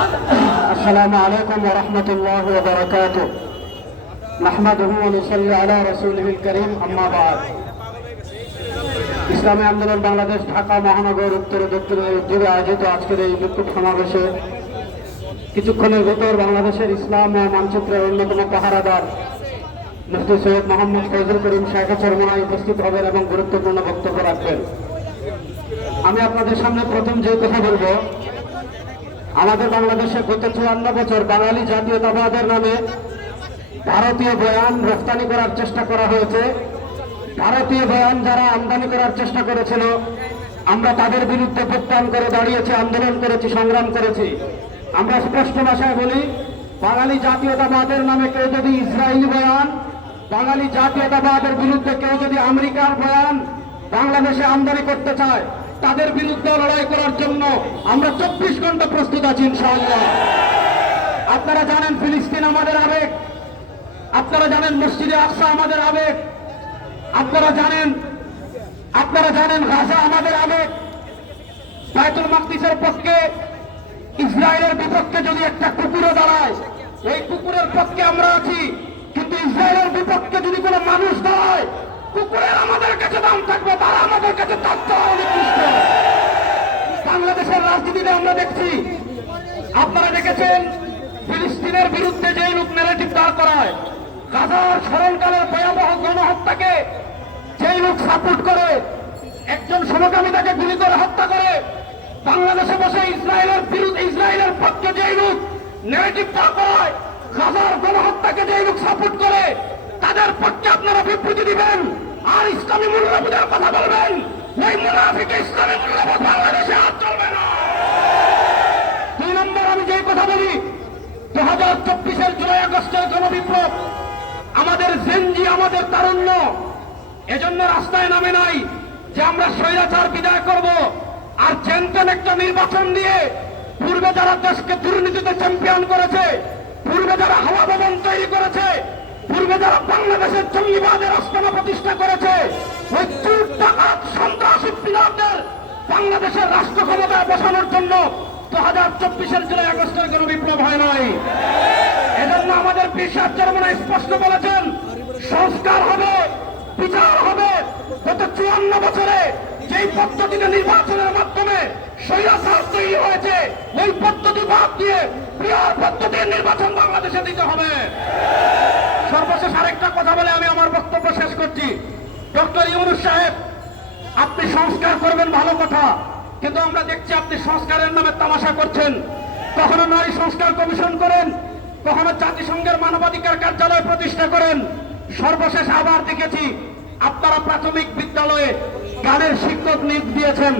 السلام عليكم ورحمة الله وبركاته نحمده ونصلي على رسوله الكريم أما بعد ইসলামী আন্দোলন বাংলাদেশ ঢাকা মহানগর উত্তর ও দক্ষিণ জুড়ে আয়োজিত আজকের এই বিক্ষোভ সমাবেশে কিছুক্ষণের ভেতর বাংলাদেশের ইসলাম ও মানচিত্রের অন্যতম পাহারাদার মুফতি সৈয়দ মোহাম্মদ ফজল করিম শেখ চরমনায় উপস্থিত হবেন এবং গুরুত্বপূর্ণ বক্তব্য রাখবেন আমি আপনাদের সামনে প্রথম যে কথা বলবো আমাদের বাংলাদেশে গত চুয়ান্ন বছর বাঙালি জাতীয়তাবাদের নামে ভারতীয় বয়ান রপ্তানি করার চেষ্টা করা হয়েছে। ভারতীয় বয়ান যারা আমদানি করার চেষ্টা করেছিল, আমরা তাদের বিরুদ্ধে প্রত্যান করে দাঁড়িয়েছি, আন্দোলন করেছি, সংগ্রাম করেছি। আমরা স্পষ্ট ভাষায় বলি, বাঙালি জাতীয়তাবাদের নামে কেউ যদি ইসরায়েলি বয়ান, বাঙালি জাতীয়তাবাদের বিরুদ্ধে কেউ যদি আমেরিকার বয়ান বাংলাদেশে আমদানি করতে চায় তাদের বিরুদ্ধে লড়াই করার জন্য আমরা চব্বিশ ঘণ্টা প্রস্তুত আছি ইনশাআল্লাহ। আপনারা জানেন ফিলিস্তিন আমাদের আবেগ। আপনারা জানেন মসজিদে আকসা আমাদের আবেগ। আপনারা জানেন আপনারা জানেন গাজা আমাদের আবেগ। বায়তুল মাকদিসের পক্ষে, ইসরায়েলের বিপক্ষে যদি একটা কুকুরও দাঁড়ায় ওই কুকুরের পক্ষে আমরা আছি। কিন্তু ইসরায়েলের বিপক্ষে যদি কোনো মানুষ কুকুরের আমাদের কাছে দাম থাকবে, তারা আমাদের কাছে তার বাংলাদেশের রাজনীতিতে আমরা দেখছি, আপনারা দেখেছেন, ফিলিস্তিনের বিরুদ্ধে যে লোক ন্যারেটিভ দাঁড় করায়, গাজার স্মরণকালের ভয়াবহ গণহত্যাকে যেই লোক সাপোর্ট করে, একজন সমকামী তাকে গুলি করে হত্যা করে, বাংলাদেশে বসে ইসরায়েলের বিরুদ্ধে, ইসরায়েলের পক্ষে যেই লোক ন্যারেটিভ দাঁড় করায়, গাজার গণহত্যাকে যেই লোক সাপোর্ট করে, তাদের পক্ষে আপনারা বিবৃতি দিবেন। আর ইসলামী মূল্যবোধের কথা বলবেন। ওই মুনাফিকে ইসলামী মূল্যবোধ বাংলাদেশে আর চলবে না। দুই নম্বর, আমি যেই কথা বলি দু হাজার চব্বিশের জুলাই আগস্টের গণবিপ্লব আমাদের জেনজি আমাদের তারুণ্য। এজন্য রাস্তায় নামে নাই যে আমরা স্বৈরাচার বিদায় করব। আর চেনতেন একটা নির্বাচন দিয়ে পূর্বে যারা দেশকে দুর্নীতিতে চ্যাম্পিয়ন করেছে, পূর্বে যারা হাওয়া ভবন তৈরি করেছে পূর্বে যারা বাংলাদেশের জঙ্গিবাদের আস্তানা প্রতিষ্ঠা করেছে, ওই সন্ত্রাসী বাংলাদেশের রাষ্ট্র ক্ষমতায় বসানোর জন্য দু হাজার চব্বিশের জুলাই আগস্টের কোন বিপ্লব হয় নাই। এজন্য আমাদের বিশ্বাস চরমনা স্পষ্ট বলেছেন, সংস্কার হবে, বিচার হবে, গত চুয়ান্ন বছরে যেই পদ্ধতিতে নির্বাচনের মাধ্যমে স্বৈরাচার তৈরি হয়েছে, ওই পদ্ধতি বাদ দিয়ে বিহার পদ্ধতির নির্বাচন বাংলাদেশে দিতে হবে। সর্বশেষ আরেকটা কথা বলে আমি আমার বক্তব্য শেষ করছি। ডক্টর ইউনুস সাহেব, আপনি সংস্কার করবেন ভালো কথা, কিন্তু আমরা দেখছি আপনি সংস্কারের নামে তামাশা করছেন। কখনো নারী সংস্কার কমিশন করেন, কখনো জাতিসংঘের মানবাধিকার কার্যালয় প্রতিষ্ঠা করেন। সর্বশেষ আবার দেখেছি, আপনারা প্রাথমিক বিদ্যালয়ে গানের নিয়োগ দিয়েছেন।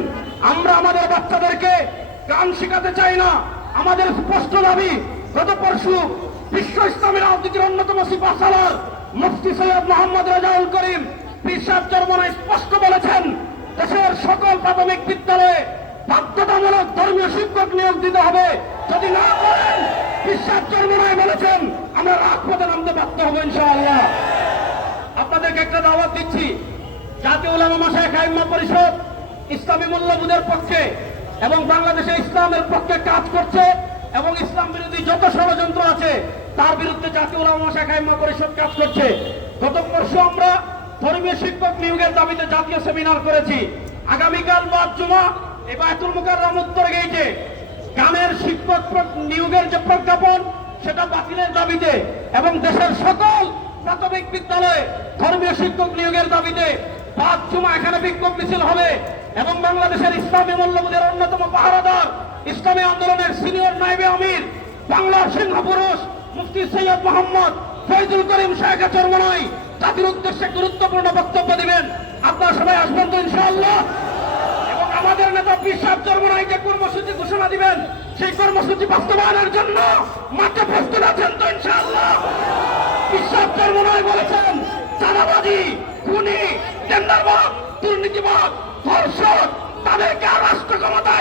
আমরা আমাদের বাচ্চাদেরকে গান শেখাতে চাই না। আমাদের স্পষ্ট দাবি, গত পরশু বিশ্ব ইসলামী রাজনীতির অন্যতম সিপা সালার মুফতি সৈয়দ মোহাম্মদ রাজাউল করিম পিসাব চরমনায় স্পষ্ট বলেছেন, দেশের সকল প্রাথমিক বিদ্যালয়ে বাধ্যতামূলক ধর্মীয় শিক্ষক নিয়োগ দিতে হবে। যদি না করেন, পিসাব চরমনায় বলেছেন, আমরা রাজপথে নামতে বাধ্য হব ইনশাআল্লাহ। আপনাদেরকে একটা দাওয়াত দিচ্ছি। জাতীয় উলামা মাসায় খাইম্মা পরিষদ ইসলামী মূল্যবোধের পক্ষে এবং বাংলাদেশে ইসলামের পক্ষে কাজ করছে এবং ইসলাম বিরোধী যত ষড়যন্ত্র আছে, তার বিরুদ্ধে জাতীয় শাখায় পরিষদ কাজ করছে। গত পরশু আমরা ধর্মীয় শিক্ষক নিয়োগের দাবিতে জাতীয় সেমিনার করেছি। আগামীকাল বাদ জুমা এই বায়তুল মুকাররম উত্তর গেইটে। গানের শিক্ষক নিয়োগের যে প্রজ্ঞাপন, সেটা বাতিলের দাবিতে এবং দেশের সকল প্রাথমিক বিদ্যালয়ে ধর্মীয় শিক্ষক নিয়োগের দাবিতে বাদ জুমা এখানে বিক্ষোভ মিছিল হবে। এবং বাংলাদেশের ইসলামী মূল্যবোধের অন্যতম পাহারাদার, ইসলামী আন্দোলনের সিনিয়র নাইবে আমির বাংলার সিংহ পুরুষ, মুফতি সৈয়দ মোহাম্মদ ফৈজুল করিম শেখ চরমনাই। জাতির উদ্দেশ্যে গুরুত্বপূর্ণ বক্তব্য দিবেন। আপনারা সবাই আসবেন তো ইনশাআল্লাহ। এবং আমাদের নেতা পিসাব চরমনাই যে কর্মসূচি ঘোষণা দিবেন। সেই কর্মসূচি বাস্তবায়নের জন্য মাঠে প্রস্তুত আছেন তো ইনশাআল্লাহ। পিসাব চরমনাই বলেছেন, চাঁদাবাজি, খুনি, টেন্ডারবাদ, দুর্নীতিবাদ ধর্ষক তাদেরকে রাষ্ট্র ক্ষমতায়।